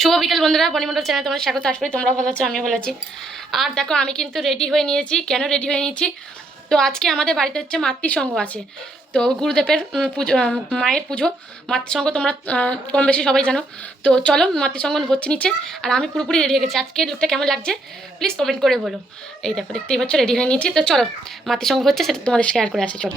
শুভ বিকেল বন্ধুরা, বনিমণ্ডল চ্যানেলে তোমাদের স্বাগত। আশা করি তোমরাও ভালো আছো, আমিও ভালো আছি। আর দেখো, আমি কিন্তু রেডি হয়ে নিয়েছি। কেন রেডি হয়ে নিয়েছি? তো আজকে আমাদের বাড়িতে হচ্ছে মাতৃসংঘ আছে। তো গুরুদেবের পুজো, মায়ের পুজো, মাতৃসংঘ তোমরা কম বেশি সবাই জানো। তো চলো, মাতৃসংঘ হচ্ছে নিচে। আর আমি পুরোপুরি রেডি হয়ে গেছি। আজকে লুকটা কেমন লাগছে প্লিজ কমেন্ট করে বলো। এই দেখো, দেখতেই পাচ্ছ রেডি হয়ে নিয়েছি। তো চলো, মাতৃসংঘ হচ্ছে সেটা তোমাদের শেয়ার করে আসি। চলো।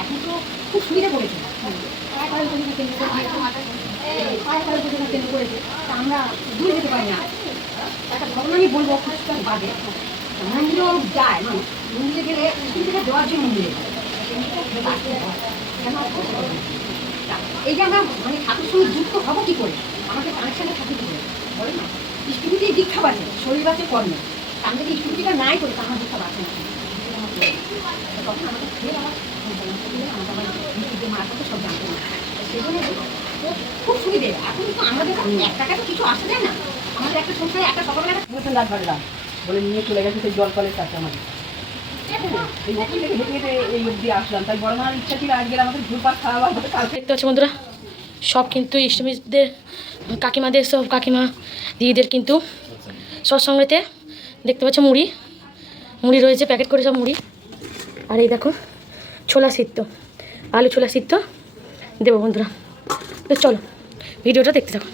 এখন তো খুব সুবিধা করেছে, কেন্দ্র করেছে। তা আমরা দূরে যেতে পারি না। একটা ঘটনা আমি বলবো কিছুক্ষণ বাদে। মন্দিরেও যায় মানুষ, মন্দিরে গেলে থেকে দেওয়ার জন্য মন্দিরে এই যে আমরা মানে ঠাকুরের সঙ্গে যুক্ত হবো কি করে, আমাদের কানেকশানে থাকি কি করে বলে না। স্পিরিটে দীক্ষা বাঁচে, শরীর বাঁচে কর্মে। আমি যদি স্পিরিটটা নাই করি তা আমার দীক্ষা বাঁচে না। তখন আমাদের ফের আমার মাথাতে সব জানতে না। সেজন্য খুব সুবিধে। এখন তো আমাদের এক টাকা তো কিছু আসা যায় না। আমাদের একটা সংসারে একটা সকালবেলা লাভ বাড়লাম বলে নিয়ে চলে গেছে সেই জল কলের কাছে। আমাদের এই ওখান থেকে হেঁটে হেঁটে এই অবধি আসলাম। তাই বড় মার ইচ্ছা ছিল আজকে আমাদের ঘুরপাক খাওয়া। দেখতে পাচ্ছ বন্ধুরা, সব কিন্তু ইষ্টমিতদের কাকিমাদের, সব কাকিমা দিদিদের কিন্তু সৎসঙ্গেতে দেখতে পাচ্ছ মুড়ি মুড়ি রয়েছে, প্যাকেট করে সব মুড়ি। আর এই দেখো ছোলা সিদ্ধ, আলু ছোলা সিদ্ধ দেবো বন্ধুরা। তো চলো ভিডিওটা দেখতে থাকো।